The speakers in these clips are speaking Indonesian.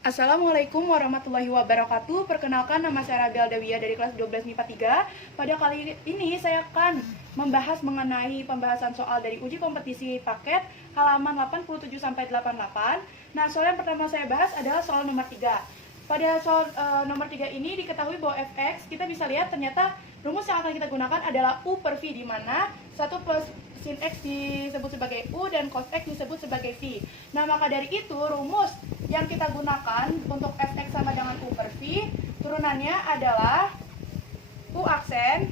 Assalamualaikum warahmatullahi wabarakatuh. Perkenalkan, nama saya Rabial Dawiyah dari kelas 12 MIPA 3. Pada kali ini saya akan membahas mengenai pembahasan soal dari uji kompetisi paket halaman 87 sampai 88. Nah, soal yang pertama saya bahas adalah soal nomor 3. Pada soal nomor 3 ini diketahui bahwa fx, kita bisa lihat ternyata rumus yang akan kita gunakan adalah u per v, di mana 1 plus sin x disebut sebagai u dan cos x disebut sebagai v. Nah, maka dari itu rumus yang kita gunakan untuk fx sama dengan u per v, turunannya adalah u aksen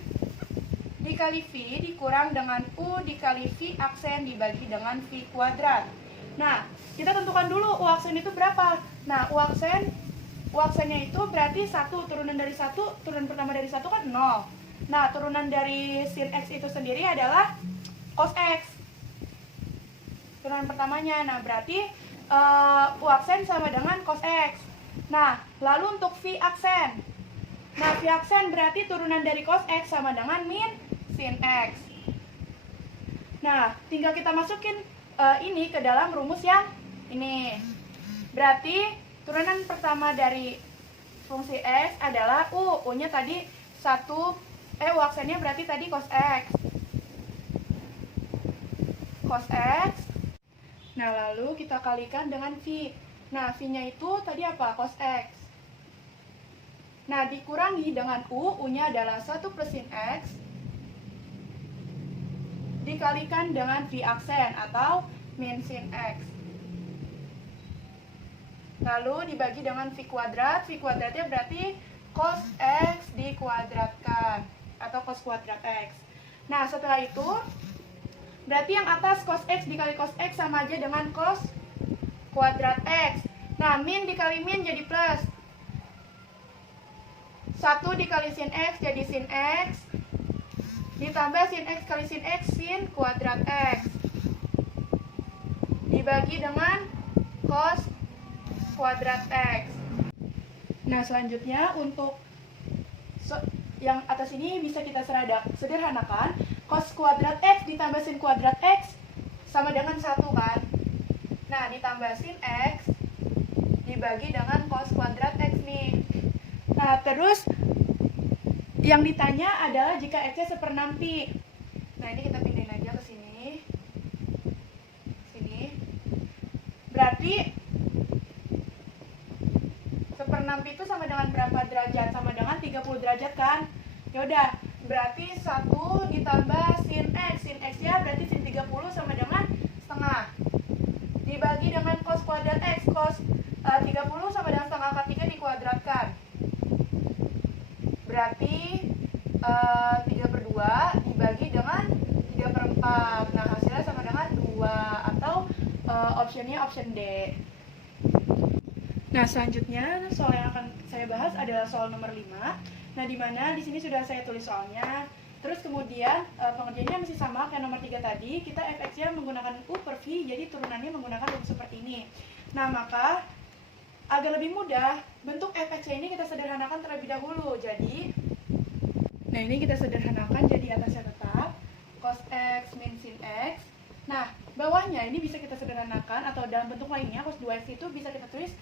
dikali v dikurang dengan u dikali v aksen dibagi dengan v kuadrat. Nah, kita tentukan dulu u aksen itu berapa. Nah, u aksennya itu berarti 1, turunan dari 1, turunan pertama dari 1 kan 0. Nah, turunan dari sin x itu sendiri adalah cos x, turunan pertamanya. Nah, berarti u aksen sama dengan cos x. Nah, lalu untuk v aksen. Nah, v aksen berarti turunan dari cos x sama dengan min sin x. Nah, tinggal kita masukin ini ke dalam rumus yang ini. Berarti turunan pertama dari fungsi x adalah u. U-nya tadi 1, u aksennya berarti tadi cos x. Cos x. Nah, lalu kita kalikan dengan v. Nah, v-nya itu tadi apa? Cos x. Nah, dikurangi dengan u. U-nya adalah 1 plus sin x dikalikan dengan v aksen atau min sin x. Lalu dibagi dengan v kuadrat. V kuadratnya berarti cos x dikuadratkan atau cos kuadrat x. Nah, setelah itu berarti yang atas cos x dikali cos x sama aja dengan cos kuadrat x. Nah, min dikali min jadi plus. 1 dikali sin x jadi sin x. Ditambah sin x kali sin x, sin kuadrat x. Dibagi dengan cos kuadrat x. Nah, selanjutnya untuk yang atas ini bisa kita sederhanakan. Cos kuadrat x ditambah sin kuadrat x sama dengan 1 kan. Nah, ditambah sin x dibagi dengan cos kuadrat x nih. Nah, terus yang ditanya adalah jika x-nya 1/6 pi. Nah, ini kita pindahin aja ke sini. Sini. Berarti 1/6 pi itu sama dengan berapa derajat? Sama dengan 30 derajat kan? Ya udah, berarti 1 ditambah sin x. Sin x-nya berarti sin 30 sama dengan setengah. Dibagi dengan cos kuadrat x. Cos 30 sama dengan setengah akar 3 dikuadratkan. Berarti 3/2 dibagi dengan 3/4. Nah, hasilnya sama dengan 2 atau optionnya option D. Nah, selanjutnya soal yang akan saya bahas adalah soal nomor 5. Nah, di mana di sini sudah saya tulis soalnya. Terus kemudian pengerjaannya masih sama kayak nomor 3 tadi. Kita fx-nya menggunakan u per v, jadi turunannya menggunakan rumus seperti ini. Nah, maka agar lebih mudah, bentuk fx-nya ini kita sederhanakan terlebih dahulu. Jadi, nah ini kita sederhanakan jadi atasnya tetap cos x min sin x. Nah, bawahnya ini bisa kita sederhanakan atau dalam bentuk lainnya cos 2x itu bisa kita tulis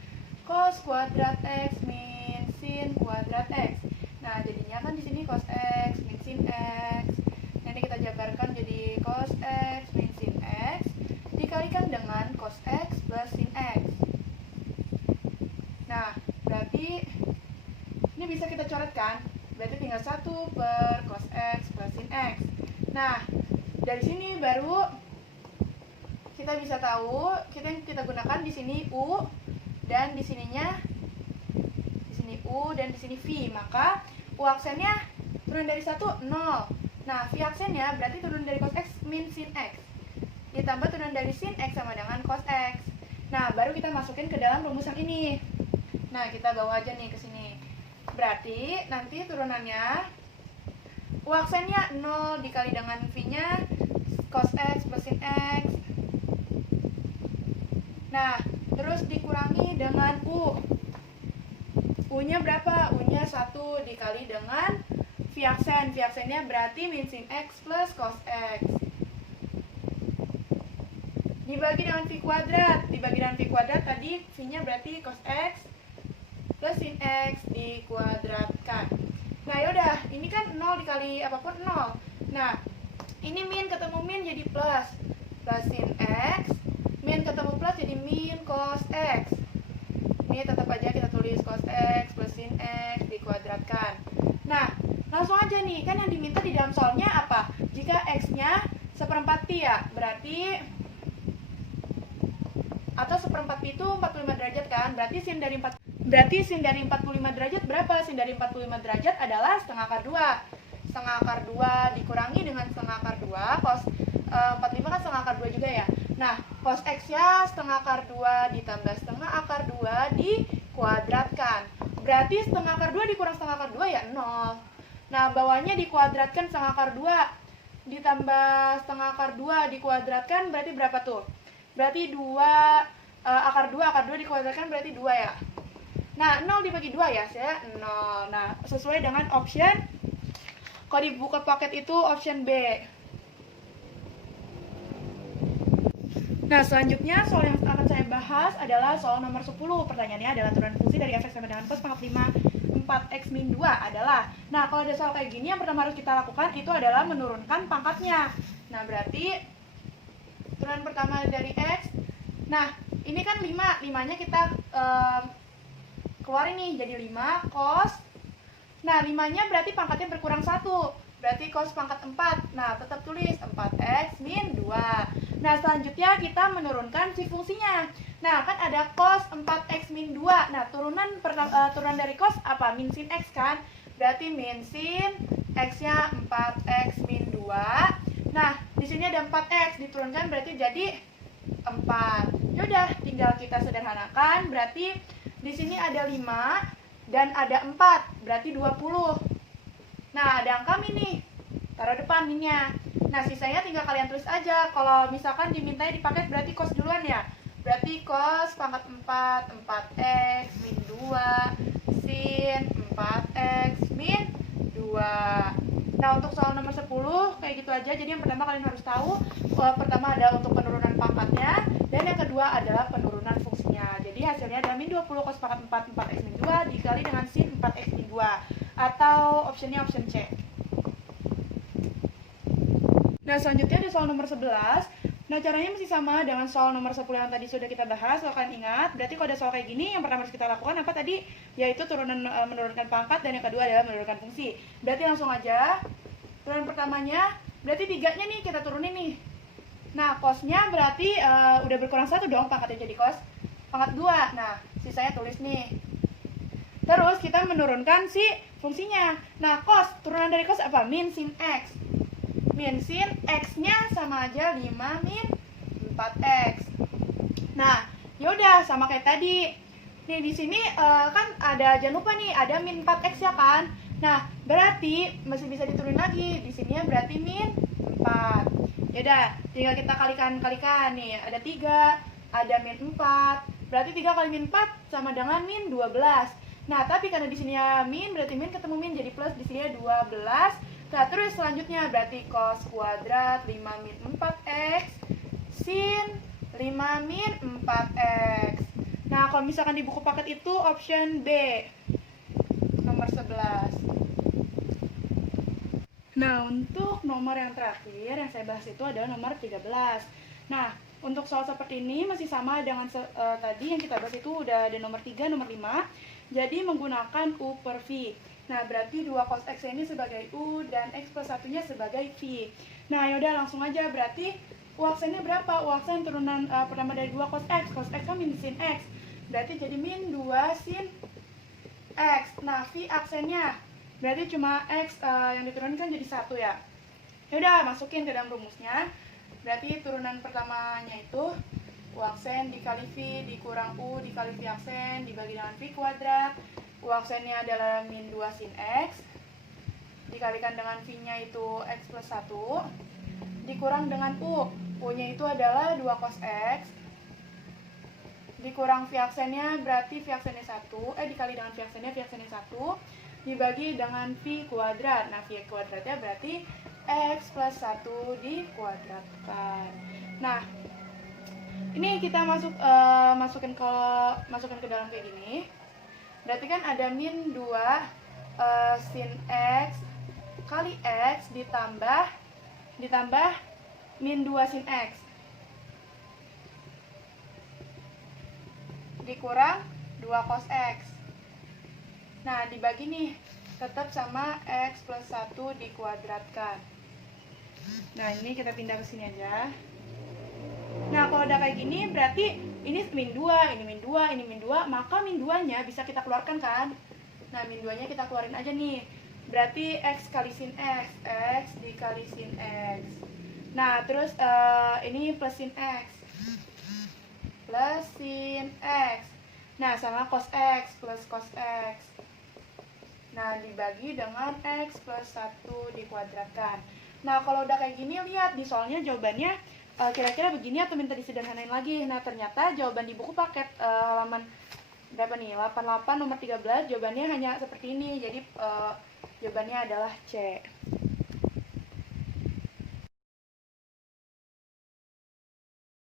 cos kuadrat x min sin kuadrat x. Nah, jadinya kan di sini cos x min sin x. Nanti kita jabarkan jadi cos x min sin x dikalikan dengan cos x plus sin x. Nah, berarti ini bisa kita coretkan. Berarti tinggal 1 per cos x plus sin x. Nah, dari sini baru kita bisa tahu kita gunakan di sini u dan di sininya di sini u dan di sini v. Maka u aksennya turunan dari 1 0. Nah, v aksennya berarti turunan dari cos x min sin x ditambah turunan dari sin x sama dengan cos x. Nah, baru kita masukin ke dalam rumus yang ini. Nah, kita bawa aja nih ke sini. Berarti nanti turunannya u aksennya 0 dikali dengan v-nya cos x plus sin x. Nah, terus dikurangi dengan u. U-nya berapa? U-nya 1 dikali dengan v aksen. V aksennya berarti min sin x plus cos x. Dibagi dengan V kuadrat. Dibagi dengan V kuadrat tadi V-nya berarti cos X plus sin X dikuadratkan. Nah yaudah, ini kan 0 dikali apapun 0. Nah, ini min ketemu min jadi plus sin X. Min ketemu plus jadi min cos X. Ini tetap aja kita tulis cos X plus sin X dikuadratkan. Nah, langsung aja nih, kan yang diminta di dalam soalnya apa? Jika X-nya seperempat pi ya, berarti atau seperempat pi itu 45 derajat kan? Berarti sin dari 45 derajat berapa? Sin dari 45 derajat adalah setengah akar 2. Setengah akar 2 dikurangi dengan setengah akar 2, cos 45 kan setengah akar 2 juga ya. Nah, cos X ya setengah akar 2 ditambah setengah akar 2 dikuadratkan. Berarti setengah akar 2 dikurang setengah akar 2 ya 0. Nah, bawahnya dikuadratkan setengah akar 2 ditambah setengah akar 2 dikuadratkan berarti berapa tuh? Berarti 2 akar 2 dikuadratkan berarti 2 ya. Nah, 0 dibagi 2 ya, saya 0. Nah, sesuai dengan option kalau dibuka paket itu option B. Nah, selanjutnya soal yang akan saya bahas adalah soal nomor 10. Pertanyaannya adalah turunan fungsi dari f(x) sama dengan cos pangkat 5 4x min 2 adalah. Nah, kalau ada soal kayak gini yang pertama harus kita lakukan itu adalah menurunkan pangkatnya. Nah, berarti turunan pertama dari x. Nah, ini kan 5. 5-nya kita keluarin nih jadi 5 cos. Nah, 5-nya berarti pangkatnya berkurang 1. Berarti cos pangkat 4. Nah, tetap tulis 4x min 2. Nah, selanjutnya kita menurunkan si fungsinya. Nah, kan ada cos 4x min 2. Nah, turunan dari cos apa? Min sin x kan? Berarti min sin x-nya 4x min 2. Nah, di sini ada 4x diturunkan berarti jadi 4. Yaudah, tinggal kita sederhanakan. Berarti di sini ada 5 dan ada 4, berarti 20. Nah, ada angka min nih, taruh depan minnya. Nah, sisanya tinggal kalian tulis aja. Kalau misalkan dimintanya di paket berarti cos duluan ya. Berarti cos pangkat 4, 4x min 2 sin 4x min 2. Nah, untuk soal nomor 10 kayak gitu aja. Jadi yang pertama kalian harus tahu, pertama ada untuk penurunan pangkatnya, dan yang kedua adalah penurunan fungsinya. Jadi hasilnya adalah min 20 cos pangkat 4, 4x min 2 dikali dengan sin 4x min 2. Atau optionnya option C. Nah, selanjutnya ada soal nomor 11. Nah, caranya masih sama dengan soal nomor 10 yang tadi sudah kita bahas. Kalau kalian ingat, berarti kalau ada soal kayak gini, yang pertama harus kita lakukan apa tadi? Yaitu menurunkan pangkat, dan yang kedua adalah menurunkan fungsi. Berarti langsung aja, turunan pertamanya, berarti 3-nya nih kita turunin nih. Nah, cosnya berarti udah berkurang 1 dong, pangkatnya jadi cos pangkat 2. Nah, sisanya tulis nih. Terus kita menurunkan si fungsinya. Nah, cos, turunan dari cos apa? Min sin x. Min sin x-nya sama aja 5 min 4x. Nah, yaudah sama kayak tadi. Nih di sini kan ada, jangan lupa nih ada min 4x ya kan. Nah, berarti masih bisa diturunin lagi. Di sini berarti min 4. Yaudah, tinggal kita kalikan nih. Ada 3, ada min 4. Berarti 3 kali min 4 sama dengan min 12. Nah, tapi karena di sini ya min, berarti min ketemu min jadi plus, di sini 12. Nah, terus selanjutnya berarti cos kuadrat 5 min 4x sin 5 min 4x. Nah, kalau misalkan di buku paket itu option B, nomor 11. Nah, untuk nomor yang terakhir yang saya bahas itu adalah nomor 13. Nah, untuk soal seperti ini masih sama dengan tadi yang kita bahas itu udah ada nomor 3, nomor 5. Jadi menggunakan U per V. Nah, berarti 2 cos X ini sebagai U dan X plus 1-nya sebagai V. Nah, yaudah langsung aja. Berarti U aksennya berapa? U aksen turunan pertama dari 2 cos X. Cos X kan min sin X. Berarti jadi min 2 sin X. Nah, V aksennya berarti cuma X yang diturunkan jadi 1 ya. Yaudah, masukin ke dalam rumusnya. Berarti turunan pertamanya itu U aksen dikali V dikurang U dikali V aksen dibagi dengan V kuadrat. U aksennya adalah min 2 sin X dikalikan dengan V-nya itu X plus 1 dikurang dengan U. U-nya itu adalah 2 cos X dikurang V aksennya berarti V aksennya 1 dikali dengan V aksennya 1 dibagi dengan V kuadrat. Nah, V kuadratnya berarti X plus 1 dikuadratkan. Nah, ini kita masukin ke dalam kayak gini. Berarti kan ada min 2 sin X kali X ditambah min 2 sin X dikurang 2 cos X. Nah, dibagi nih, tetap sama X plus 1 dikuadratkan. Nah, ini kita pindah ke sini aja. Nah, kalau udah kayak gini, berarti ini min 2, ini min 2, ini min 2, maka min 2-nya bisa kita keluarkan kan? Nah, min 2-nya kita keluarin aja nih. Berarti X kali sin X, X dikali sin X. Nah, terus ini plus sin X. Plus sin X. Nah, sama cos X plus cos X. Nah, dibagi dengan X plus 1 dikuadratkan. Nah, kalau udah kayak gini, lihat di soalnya jawabannya kira-kira begini atau minta disederhanain lagi. Nah, ternyata jawaban di buku paket halaman berapa nih? 88 nomor 13, jawabannya hanya seperti ini. Jadi, jawabannya adalah C.